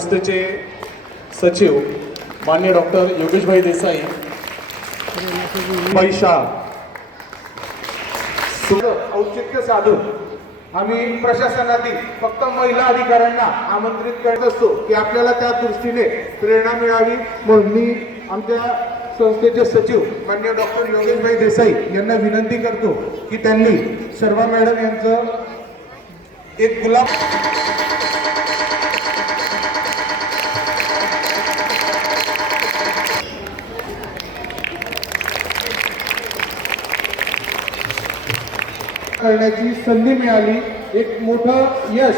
संस्थेचे सचिव माननीय डॉक्टर योगेशभाई देसाई, पैशा औचित्य साधून आम्ही प्रशासनातील फक्त महिला अधिकाऱ्यांना आमंत्रित करत असतो की आपल्याला त्या दृष्टीने प्रेरणा मिळावी म्हणून मी आमच्या संस्थेचे सचिव माननीय डॉक्टर योगेशभाई देसाई यांना विनंती करतो की त्यांनी शर्मा मॅडम यांचं एक गुलाब करण्याची संधी मिळाली। एक मोठं यश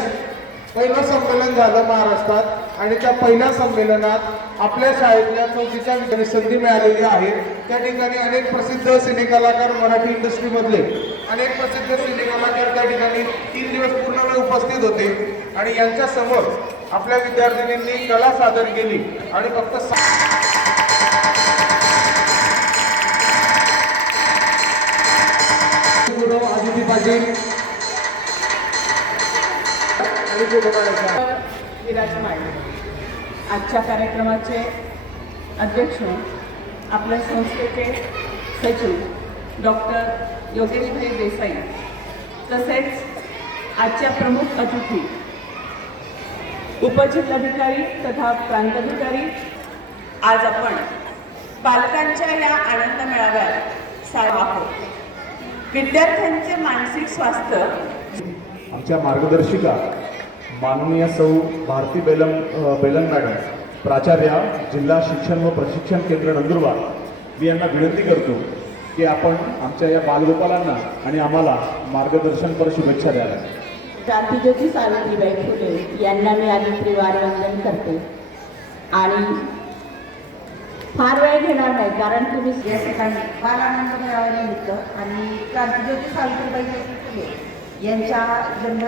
पहिलं संमेलन झालं महाराष्ट्रात आणि त्या पहिल्या संमेलनात आपल्या शाळेतल्या चौथीच्या विद्यार्थी संधी मिळालेली आहे। त्या ठिकाणी अनेक प्रसिद्ध सिने कलाकार मराठी इंडस्ट्रीमधले अनेक प्रसिद्ध सिने कलाकार त्या ठिकाणी 3 दिवस पूर्ण वेळ उपस्थित होते आणि यांच्या समोर आपल्या विद्यार्थिनींनी कला सादर केली आणि फक्त आदिती पाटील विराजमान आजच्या कार्यक्रमाचे अध्यक्ष आपल्या संस्थेचे सचिव डॉक्टर योगेशभाई देसाई तसेच आजच्या प्रमुख अतिथी उपजिल्हाधिकारी तथा प्रांताधिकारी, आज आपण पालकांच्या या आनंद मेळाव्यात सामील आहोत। विद्यार्थ्यांचे मानसिक स्वास्थ्य आमच्या मार्गदर्शिका माननीय सौ भारती बेलन मॅडम, प्राचार्या जिल्हा शिक्षण व प्रशिक्षण केंद्र नंदुरबार, मी यांना विनंती करतो की आपण आमच्या या बालगोपालांना आणि आम्हाला मार्गदर्शनपर शुभेच्छा द्याव्या। क्रांतिज्योती सावित्रीबाई फुले यांना मी आधी त्रिवारवंदन करते आणि फार वेळ घेणार नाही कारण तुम्ही या ठिकाणी बाल आनंद मेळाव्यानिमित्त आणि क्रांतिज्योती सावित्रीबाई फुले यांच्या जन्म